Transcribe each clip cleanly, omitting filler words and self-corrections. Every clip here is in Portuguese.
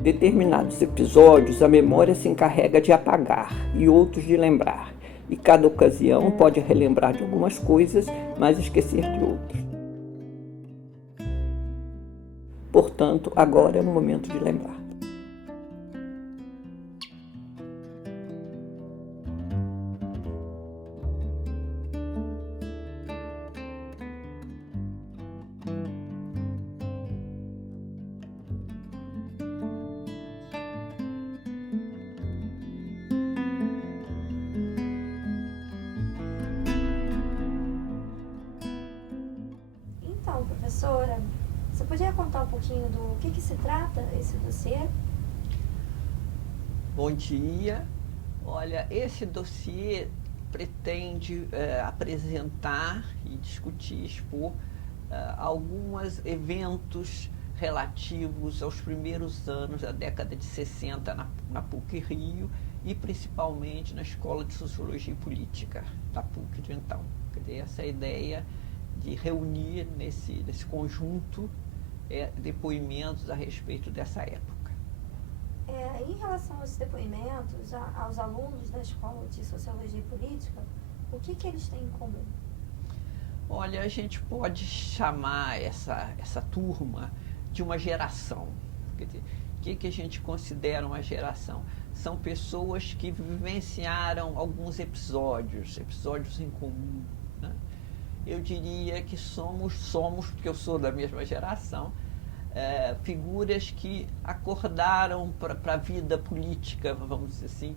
Determinados episódios a memória se encarrega de apagar e outros de lembrar, e cada ocasião pode relembrar de algumas coisas, mas esquecer de outras. Portanto, agora é o momento de lembrar. Então, professora, você podia contar um pouquinho do que se trata esse dossiê? Bom dia. Olha, esse dossiê pretende apresentar e discutir, expor alguns eventos relativos aos primeiros anos da década de 60 na PUC-Rio e principalmente na Escola de Sociologia e Política da PUC de então. Quer dizer, essa é a ideia de reunir nesse conjunto depoimentos a respeito dessa época. Em relação aos depoimentos, aos alunos da Escola de Sociologia e Política, o que eles têm em comum? Olha, a gente pode chamar essa turma de uma geração. Quer dizer, o que a gente considera uma geração? São pessoas que vivenciaram alguns episódios em comum, né? Eu diria que somos, porque eu sou da mesma geração, figuras que acordaram para a vida política, vamos dizer assim,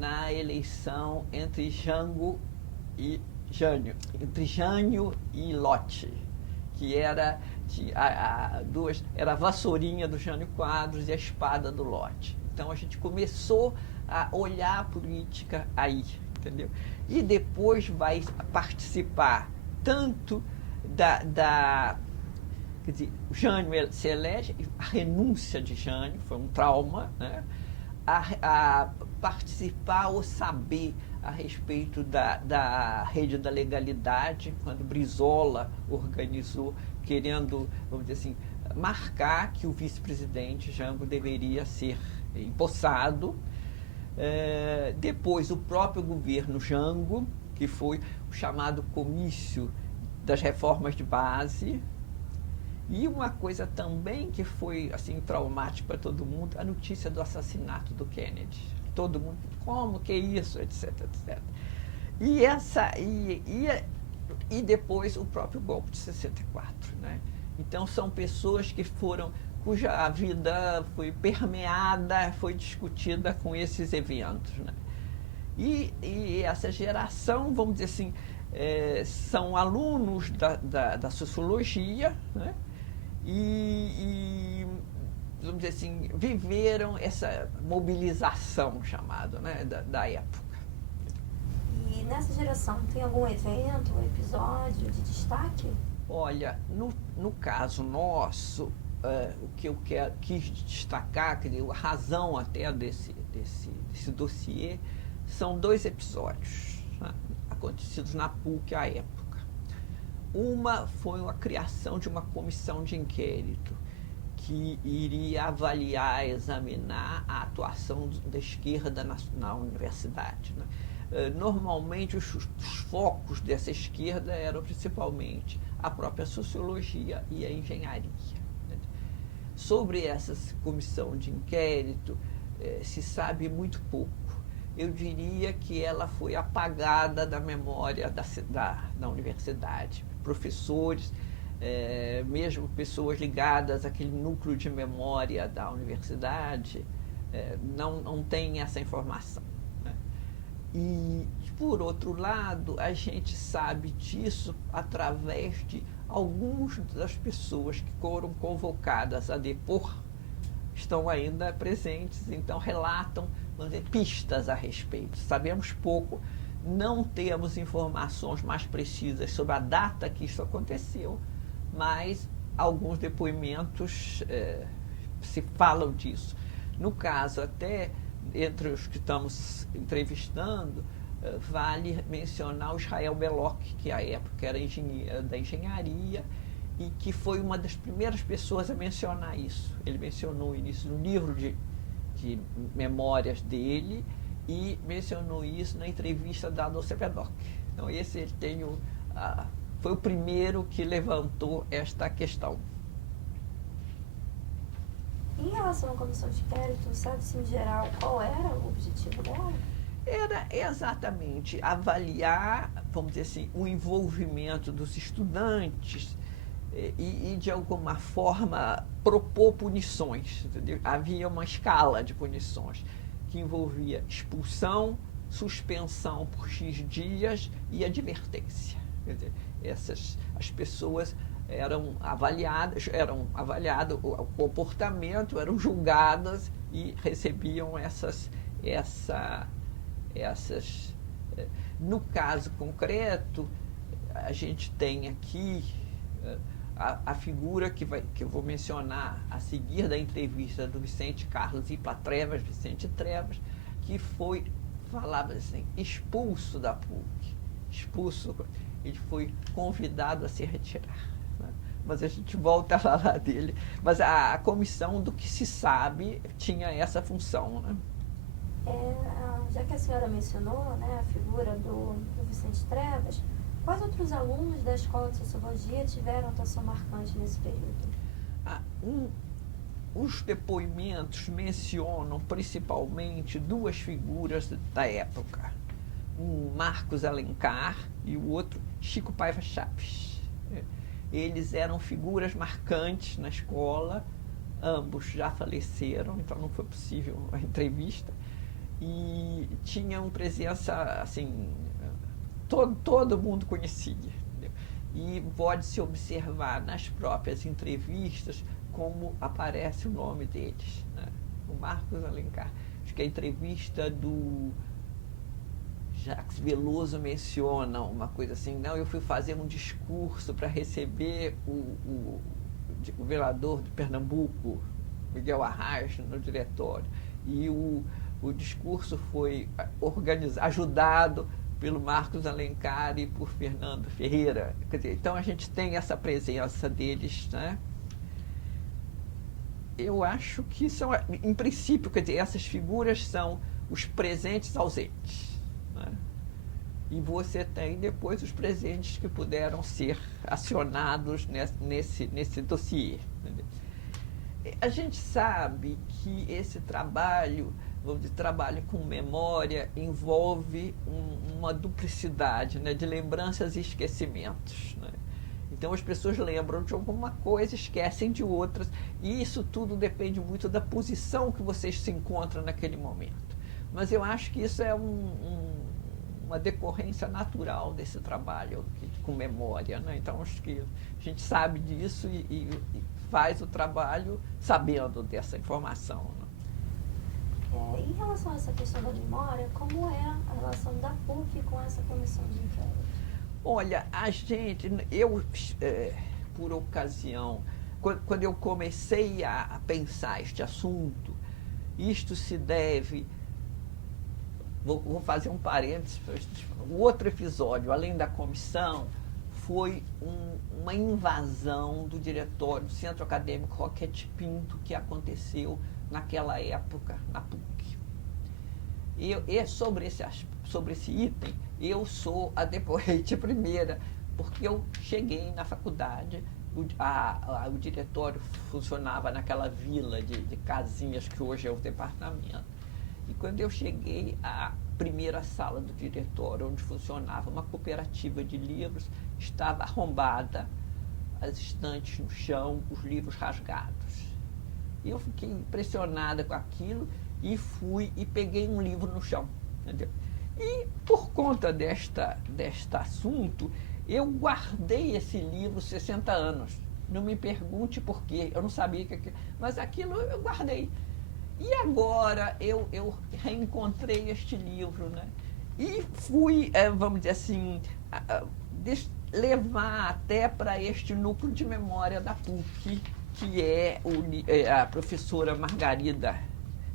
na eleição entre Jânio e Lott, que era era a vassourinha do Jânio Quadros e a espada do Lott. Então a gente começou a olhar a política aí, entendeu? E depois vai participar tanto quer dizer, o Jânio se elege, a renúncia de Jânio foi um trauma, né? A participar ou saber a respeito da rede da legalidade, quando Brizola organizou, querendo, vamos dizer assim, marcar que o vice-presidente Jango deveria ser empossado. Depois, o próprio governo Jango, que foi o chamado comício das reformas de base. E uma coisa também que foi assim traumática para todo mundo, a notícia do assassinato do Kennedy. Todo mundo, como que é isso, etc, etc. E depois o próprio golpe de 64, né? Então são pessoas que cuja vida foi permeada, foi discutida com esses eventos, né? E essa geração, vamos dizer assim, são alunos da sociologia, né? E, vamos dizer assim, viveram essa mobilização chamada, né, da época. E nessa geração tem algum evento, um episódio de destaque? Olha, no caso nosso, o que eu quis destacar, quer dizer, a razão até desse dossiê, são 2 episódios, né, acontecidos na PUC à época. Uma foi a criação de uma comissão de inquérito que iria avaliar, examinar a atuação da esquerda na universidade, né? Normalmente os focos dessa esquerda eram principalmente a própria sociologia e a engenharia, né? Sobre essa comissão de inquérito se sabe muito pouco. Eu diria que ela foi apagada da memória da universidade. Professores, mesmo pessoas ligadas àquele núcleo de memória da universidade, não têm essa informação, né? E, por outro lado, a gente sabe disso através de algumas das pessoas que foram convocadas a depor, estão ainda presentes, então relatam, vamos dizer, pistas a respeito. Sabemos pouco, não temos informações mais precisas sobre a data que isso aconteceu, mas alguns depoimentos se falam disso. No caso, até entre os que estamos entrevistando, vale mencionar o Israel Beloc, que à época era engenheiro da engenharia e que foi uma das primeiras pessoas a mencionar isso. Ele mencionou isso no livro de memórias dele e mencionou isso na entrevista dada ao CEPEDOC. Então esse ele tem foi o primeiro que levantou esta questão. Em relação à comissão de inquérito, sabe-se em geral qual era o objetivo dela? Era exatamente avaliar, vamos dizer assim, o envolvimento dos estudantes e de alguma forma, propor punições. Entendeu? Havia uma escala de punições que envolvia expulsão, suspensão por X dias e advertência. Quer dizer, as pessoas eram avaliadas, o comportamento, eram julgadas e recebiam essas. No caso concreto, a gente tem aqui a figura que eu vou mencionar a seguir da entrevista do Vicente Carlos Vicente Trevas, que falava assim, expulso da PUC, ele foi convidado a se retirar. Né? Mas a gente volta a falar dele. Mas a comissão, do que se sabe, tinha essa função. Né? Já que a senhora mencionou, né, a figura do Vicente Trevas, quais outros alunos da Escola de Sociologia tiveram atuação marcante nesse período? Os depoimentos mencionam principalmente duas figuras da época. Um Marcos Alencar e o outro Chico Paiva Chaves. Eles eram figuras marcantes na escola, ambos já faleceram, então não foi possível a entrevista. E tinham presença, assim, todo mundo conhecia. Entendeu? E pode-se observar nas próprias entrevistas como aparece o nome deles. Né? O Marcos Alencar. Acho que a entrevista do Jacques Veloso menciona uma coisa assim, não, eu fui fazer um discurso para receber o vereador de Pernambuco, Miguel Arraes, no diretório. E o discurso foi ajudado pelo Marcos Alencar e por Fernando Ferreira. Quer dizer, então a gente tem essa presença deles, né? Eu acho que são, em princípio, quer dizer, essas figuras são os presentes ausentes. Né? E você tem depois os presentes que puderam ser acionados nesse dossiê. Entendeu? A gente sabe que esse trabalho com memória envolve uma duplicidade, né, de lembranças e esquecimentos. Né? Então as pessoas lembram de alguma coisa, esquecem de outras, e isso tudo depende muito da posição que vocês se encontram naquele momento. Mas eu acho que isso é uma decorrência natural desse trabalho com memória. Né? Então acho que a gente sabe disso e faz o trabalho sabendo dessa informação. Né? Em relação a essa questão da memória, como é a relação da PUC com essa comissão de inquérito? Olha, por ocasião, quando eu comecei a pensar este assunto, isto se deve, vou fazer um parênteses, o outro episódio, além da comissão, foi uma invasão do diretório do Centro Acadêmico Roquete Pinto, que aconteceu naquela época na PUC. E sobre esse item, eu sou a depoente primeira, porque eu cheguei na faculdade, o diretório funcionava naquela vila de casinhas que hoje é o departamento. E quando eu cheguei, a primeira sala do diretório, onde funcionava uma cooperativa de livros, estava arrombada, as estantes no chão, os livros rasgados. E eu fiquei impressionada com aquilo e fui e peguei um livro no chão. Entendeu? E por conta deste assunto, eu guardei esse livro 60 anos. Não me pergunte por quê, eu não sabia mas aquilo eu guardei. E agora eu reencontrei este livro, né? E fui, vamos dizer assim, levar até para este núcleo de memória da PUC, que é a professora Margarida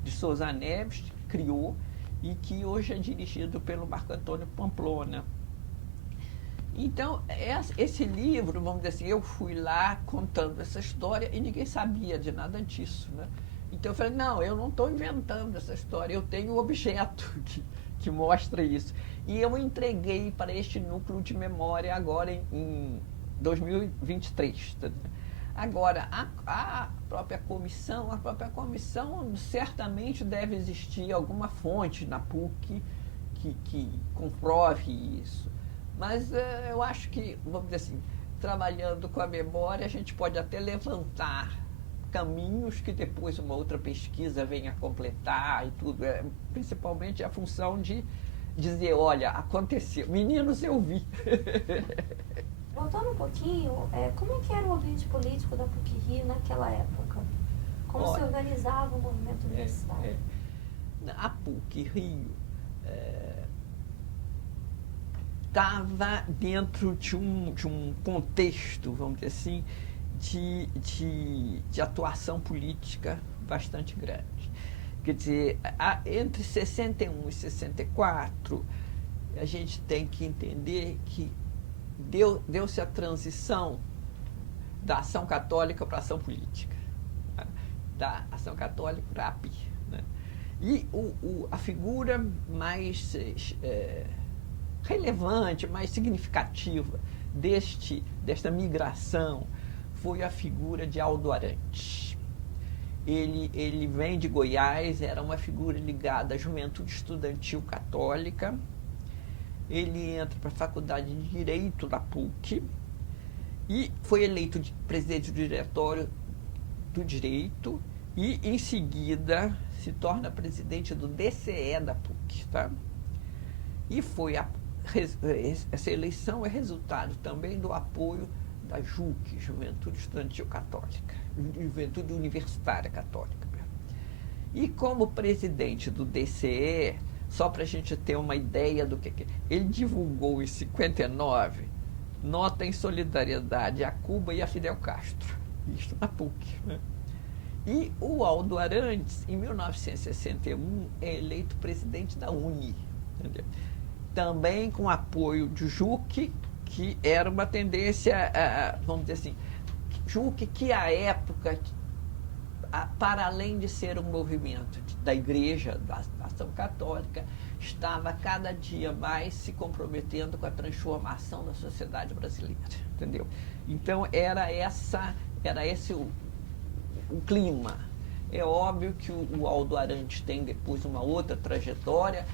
de Souza Neves, que criou, e que hoje é dirigido pelo Marco Antônio Pamplona. Então, esse livro, vamos dizer assim, eu fui lá contando essa história e ninguém sabia de nada disso, né? Então eu falei, não, eu não estou inventando essa história, eu tenho um objeto que mostra isso. E eu entreguei para este núcleo de memória agora em 2023. Tá? Agora, a própria comissão certamente deve existir alguma fonte na PUC que comprove isso. Mas eu acho que, vamos dizer assim, trabalhando com a memória, a gente pode até levantar caminhos que depois uma outra pesquisa venha completar e tudo. Principalmente a função de dizer, olha, aconteceu. Meninos, eu vi. Voltando um pouquinho, como é que era o ambiente político da PUC-Rio naquela época? Como se organizava o movimento universitário? A PUC-Rio estava dentro de um contexto, vamos dizer assim, de atuação política bastante grande. Quer dizer, entre 61 e 64, a gente tem que entender que deu-se a transição da ação católica para a ação política, né? Da ação católica para a API. Né? E a figura mais relevante, mais significativa desta migração foi a figura de Aldo Arantes. Ele vem de Goiás, era uma figura ligada à juventude estudantil católica. Ele entra para a Faculdade de Direito da PUC e foi eleito presidente do diretório do Direito e, em seguida, se torna presidente do DCE da PUC. Tá? E essa eleição é resultado também do apoio da JUC, Juventude Estudantil Católica, Juventude Universitária Católica. E como presidente do DCE, só para a gente ter uma ideia do que ele divulgou em 59, nota em solidariedade a Cuba e a Fidel Castro, isto na PUC. Né? E o Aldo Arantes, em 1961, é eleito presidente da UNE, entendeu? Também com apoio de JUC, que era uma tendência, vamos dizer assim, JUC que à época, para além de ser um movimento da Igreja, da Ação Católica, estava cada dia mais se comprometendo com a transformação da sociedade brasileira, entendeu? Então era esse o clima. É óbvio que o Aldo Arantes tem depois uma outra trajetória,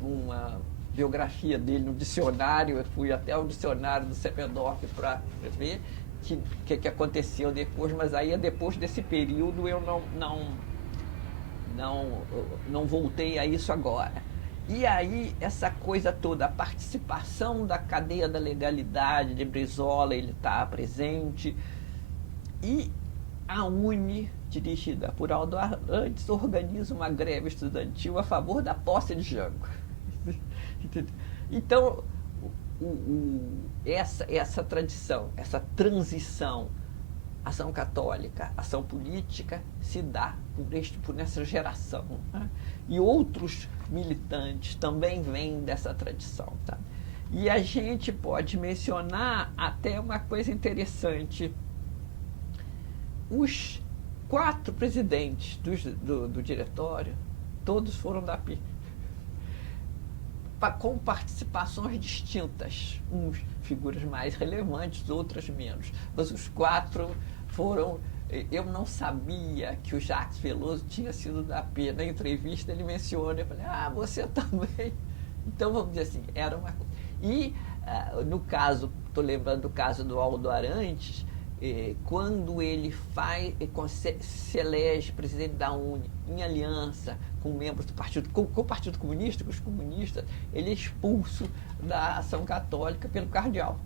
uma biografia dele no dicionário, eu fui até o dicionário do Cependorf para ver que aconteceu depois, mas aí depois desse período eu não voltei a isso agora. E aí essa coisa toda, a participação da cadeia da legalidade de Brizola, ele está presente, e a UNE, dirigida por Aldo Arantes, organiza uma greve estudantil a favor da posse de Jango. Então, essa tradição, essa transição, ação católica, ação política, se dá por essa geração. Né? E outros militantes também vêm dessa tradição. Tá? E a gente pode mencionar até uma coisa interessante. Os 4 presidentes do diretório, todos foram da PI, com participações distintas, uns figuras mais relevantes, outras menos, mas os 4 foram. Eu não sabia que o Jacques Veloso tinha sido da PI. Na entrevista ele menciona, eu falei, você também. Então, vamos dizer assim, era uma coisa. E, no caso, estou lembrando do caso do Aldo Arantes, quando ele se elege presidente da UNE em aliança com membros do partido, com o Partido Comunista, com os comunistas, ele é expulso da Ação Católica pelo cardeal.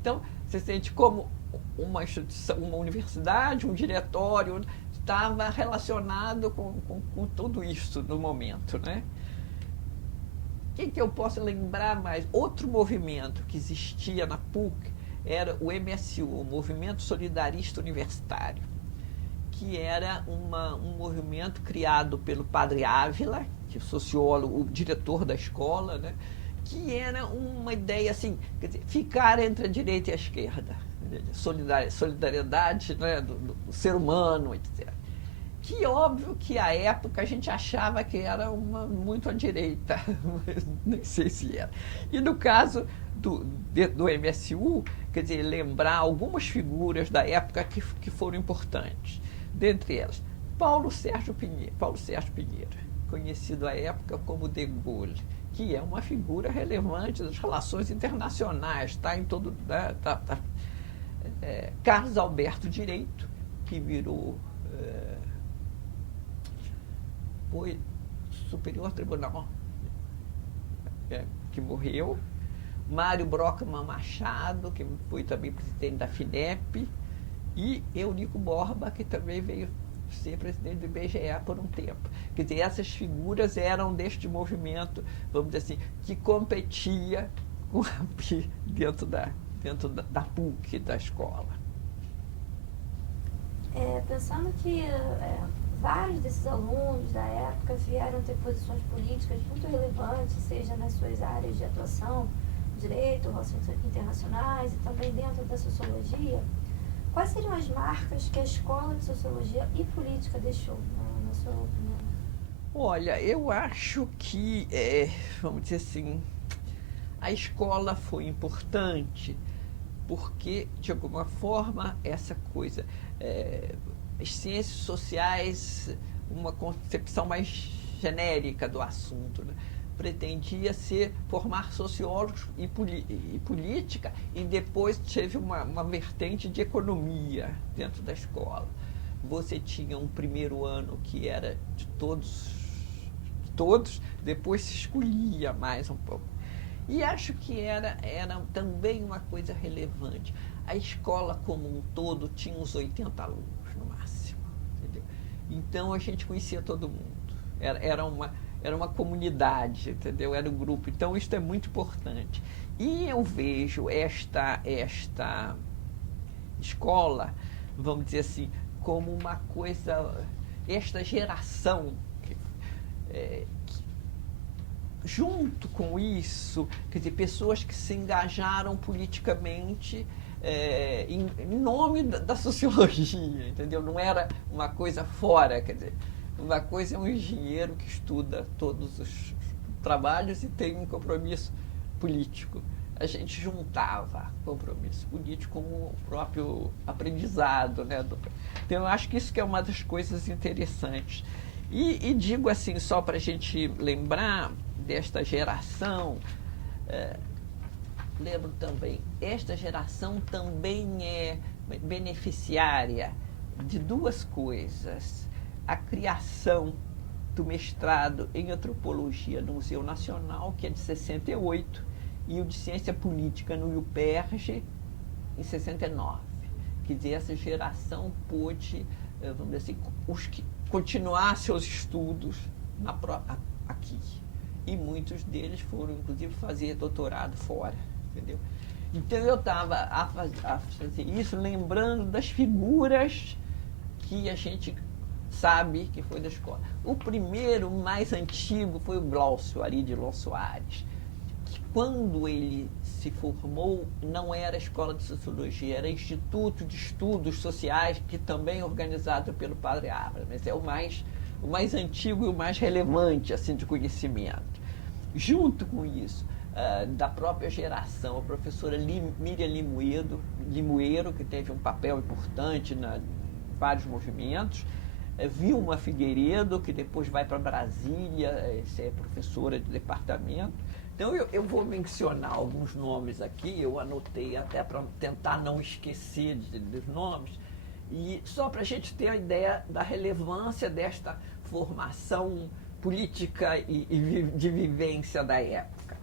Então, você sente como uma instituição, uma universidade, um diretório, estava relacionado com tudo isso no momento, né? O que eu posso lembrar mais? Outro movimento que existia na PUC era o MSU, o Movimento Solidarista Universitário, que era um movimento criado pelo padre Ávila, que é sociólogo, o diretor da escola, né, que era uma ideia assim, quer dizer, ficar entre a direita e a esquerda, solidariedade, né, do ser humano, etc. Que óbvio que à época a gente achava que era muito à direita, mas nem sei se era. E no caso do MSU, quer dizer, lembrar algumas figuras da época que foram importantes. Dentre elas, Paulo Sérgio Pinheiro, conhecido à época como De Gaulle, que é uma figura relevante das relações internacionais, está em todo. Né, Carlos Alberto Direito, que virou. Foi Superior Tribunal, que morreu. Mário Brockman Machado, que foi também presidente da FINEP, e Eurico Borba, que também veio ser presidente do IBGE por um tempo. Quer dizer, essas figuras eram deste movimento, vamos dizer assim, que competia com a dentro da PUC, da escola. Pensando que vários desses alunos da época vieram ter posições políticas muito relevantes, seja nas suas áreas de atuação, direito, relações internacionais e também dentro da sociologia, quais seriam as marcas que a escola de sociologia e política deixou, na sua opinião? Olha, eu acho que, vamos dizer assim, a escola foi importante porque, de alguma forma, essa coisa, as ciências sociais, uma concepção mais genérica do assunto, né? Pretendia formar sociólogos e política, e depois teve uma vertente de economia dentro da escola. Você tinha um primeiro ano que era de todos, depois se escolhia mais um pouco. E acho que era também uma coisa relevante. A escola como um todo tinha uns 80 alunos no máximo, entendeu? Então a gente conhecia todo mundo. Era uma comunidade, entendeu? Era um grupo. Então isso é muito importante. E eu vejo esta escola, vamos dizer assim, como uma coisa, esta geração junto com isso, quer dizer, pessoas que se engajaram politicamente em nome da sociologia, entendeu? Não era uma coisa fora, quer dizer, uma coisa é um engenheiro que estuda todos os trabalhos e tem um compromisso político. A gente juntava compromisso político com o próprio aprendizado, né? Então, eu acho que isso que é uma das coisas interessantes. E digo assim, só para a gente lembrar desta geração, lembro também, esta geração também é beneficiária de duas coisas: a criação do mestrado em antropologia no Museu Nacional, que é de 68, e o de ciência política no UPERJ, em 69. Quer dizer, essa geração pôde, vamos dizer assim, continuar seus estudos aqui. E muitos deles foram, inclusive, fazer doutorado fora, entendeu? Então, eu estava a fazer isso lembrando das figuras que a gente sabe que foi da escola. O primeiro, mais antigo, foi o Glaucio Aridilon Soares, que quando ele se formou, não era a Escola de Sociologia, era Instituto de Estudos Sociais, que também é organizado pelo Padre Abra, mas é o mais antigo e o mais relevante, assim, de conhecimento. Junto com isso, da própria geração, a professora Miriam Limoeiro, que teve um papel importante em vários movimentos, Vilma Figueiredo, que depois vai para Brasília, é professora de departamento. Então, eu vou mencionar alguns nomes aqui, eu anotei até para tentar não esquecer dos nomes, e só para a gente ter a ideia da relevância desta formação política e de vivência da época.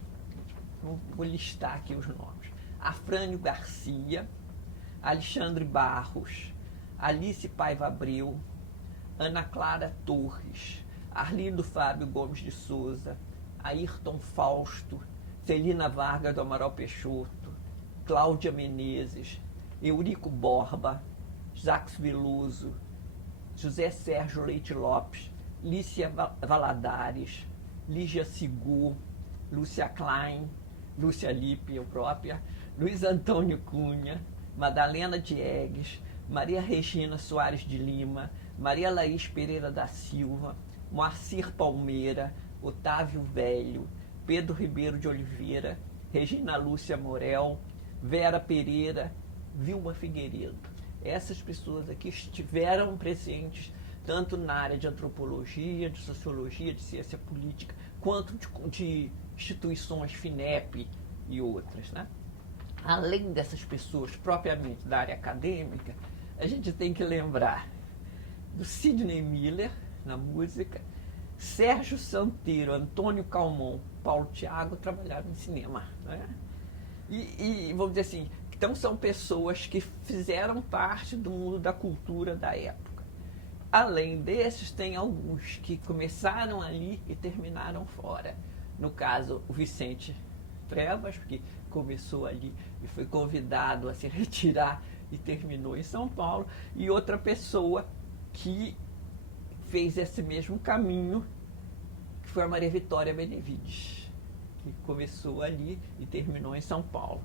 Vou listar aqui os nomes: Afrânio Garcia, Alexandre Barros, Alice Paiva Abreu, Ana Clara Torres, Arlindo Fábio Gomes de Souza, Ayrton Fausto, Celina Vargas do Amaral Peixoto, Cláudia Menezes, Eurico Borba, Jacques Veloso, José Sérgio Leite Lopes, Lícia Valadares, Lígia Sigur, Lúcia Klein, Lúcia Lippe, eu própria, Luiz Antônio Cunha, Madalena Diegues, Maria Regina Soares de Lima, Maria Laís Pereira da Silva, Moacir Palmeira, Otávio Velho, Pedro Ribeiro de Oliveira, Regina Lúcia Morel, Vera Pereira, Vilma Figueiredo. Essas pessoas aqui estiveram presentes tanto na área de antropologia, de sociologia, de ciência política, quanto de instituições FINEP e outras, né? Além dessas pessoas propriamente da área acadêmica, a gente tem que lembrar do Sidney Miller, na música, Sérgio Santeiro, Antônio Calmon, Paulo Thiago trabalharam em cinema, né? E vamos dizer assim, então são pessoas que fizeram parte do mundo da cultura da época. Além desses, tem alguns que começaram ali e terminaram fora. No caso, o Vicente Trevas, que começou ali e foi convidado a se retirar e terminou em São Paulo, e outra pessoa que fez esse mesmo caminho, que foi a Maria Vitória Benevides, que começou ali e terminou em São Paulo.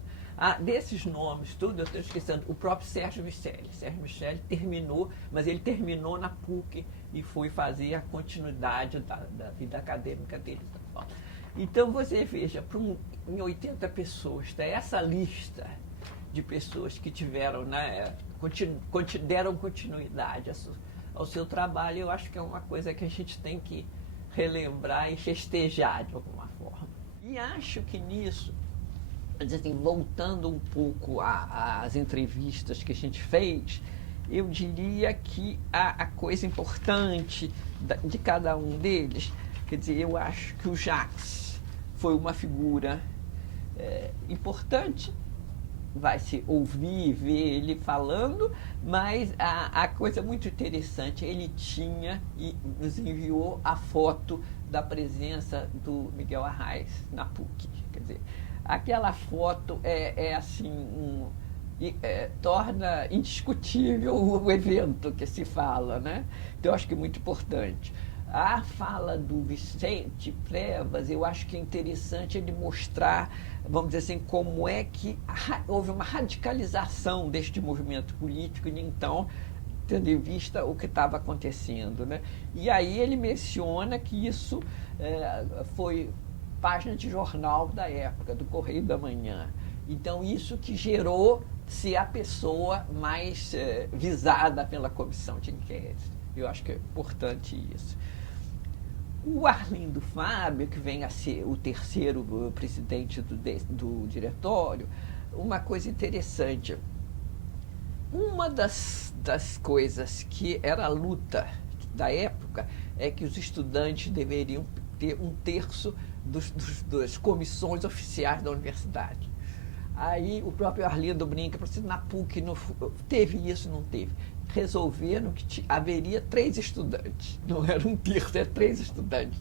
Desses nomes, tudo, eu estou esquecendo, o próprio Sérgio Miceli. Sérgio Miceli terminou, mas ele terminou na PUC e foi fazer a continuidade da vida acadêmica dele em São Paulo. Então, você veja, em 80 pessoas, tá, essa lista de pessoas que tiveram, né, deram continuidade ao seu trabalho, eu acho que é uma coisa que a gente tem que relembrar e festejar de alguma forma. E acho que nisso, assim, voltando um pouco às entrevistas que a gente fez, eu diria que a coisa importante de cada um deles, quer dizer, eu acho que o Jacques foi uma figura importante, vai se ouvir e ver ele falando, mas a coisa muito interessante, ele tinha e nos enviou a foto da presença do Miguel Arraes na PUC. Quer dizer, aquela foto assim, torna indiscutível o evento que se fala, né? Então, eu acho que é muito importante. A fala do Vicente Trevas, eu acho que é interessante ele mostrar, vamos dizer assim, como é que houve uma radicalização deste movimento político, e então, tendo em vista o que estava acontecendo, né? E aí ele menciona que isso foi página de jornal da época, do Correio da Manhã. Então, isso que gerou ser a pessoa mais visada pela comissão de inquérito. Eu acho que é importante isso. O Arlindo Fábio, que vem a ser o terceiro presidente do diretório, uma coisa interessante. Uma das coisas que era a luta da época é que os estudantes deveriam ter 1/3 das comissões oficiais da universidade. Aí o próprio Arlindo brinca, na PUC não teve isso, não teve. Resolveram que haveria 3 estudantes, não era 1/3, era 3 estudantes.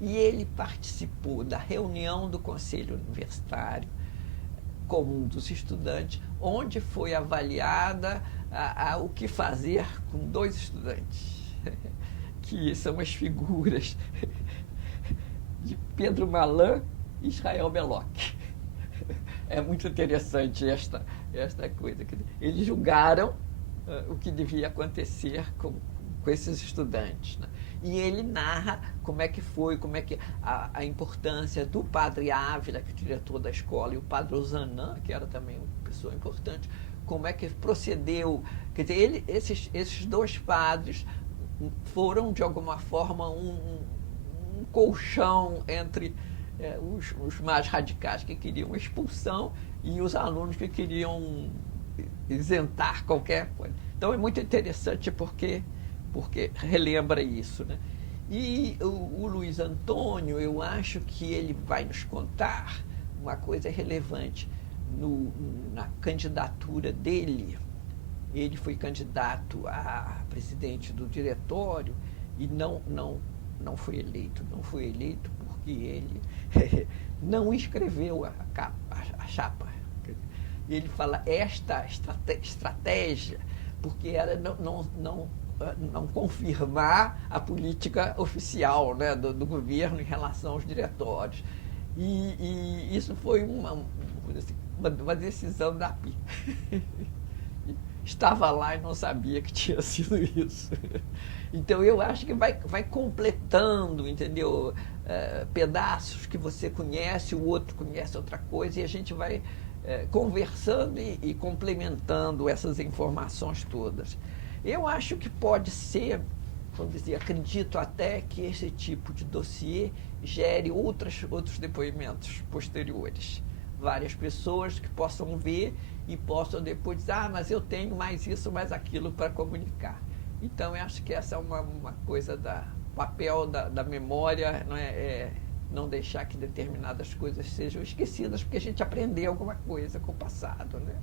E ele participou da reunião do Conselho Universitário Comum dos Estudantes, onde foi avaliada o que fazer com 2 estudantes, que são as figuras de Pedro Malan e Israel Belloc. É muito interessante esta coisa. Eles julgaram o que devia acontecer com esses estudantes, né? E ele narra como é que foi, como é que a importância do padre Ávila, que é o diretor da escola, e o padre Ozanam, que era também uma pessoa importante, como é que procedeu. Quer dizer, esses 2 padres foram, de alguma forma, um colchão entre os mais radicais que queriam expulsão e os alunos que queriam isentar qualquer coisa. Então é muito interessante porque relembra isso, né? E o Luiz Antônio, eu acho que ele vai nos contar uma coisa relevante. Na candidatura dele, ele foi candidato a presidente do diretório e não foi eleito. Não foi eleito porque ele não escreveu a chapa. E ele fala esta estratégia, porque era não confirmar a política oficial, né, do governo em relação aos diretórios. E isso foi uma decisão da PI. Estava lá e não sabia que tinha sido isso. Então eu acho que vai completando, entendeu? Pedaços que você conhece, o outro conhece outra coisa, e a gente vai conversando e complementando essas informações todas. Eu acho que pode ser, vamos dizer, acredito até que esse tipo de dossiê gere outros depoimentos posteriores. Várias pessoas que possam ver e possam depois dizer, mas eu tenho mais isso, mais aquilo para comunicar. Então, eu acho que essa é uma coisa papel da memória, não deixar que determinadas coisas sejam esquecidas, porque a gente aprendeu alguma coisa com o passado, né?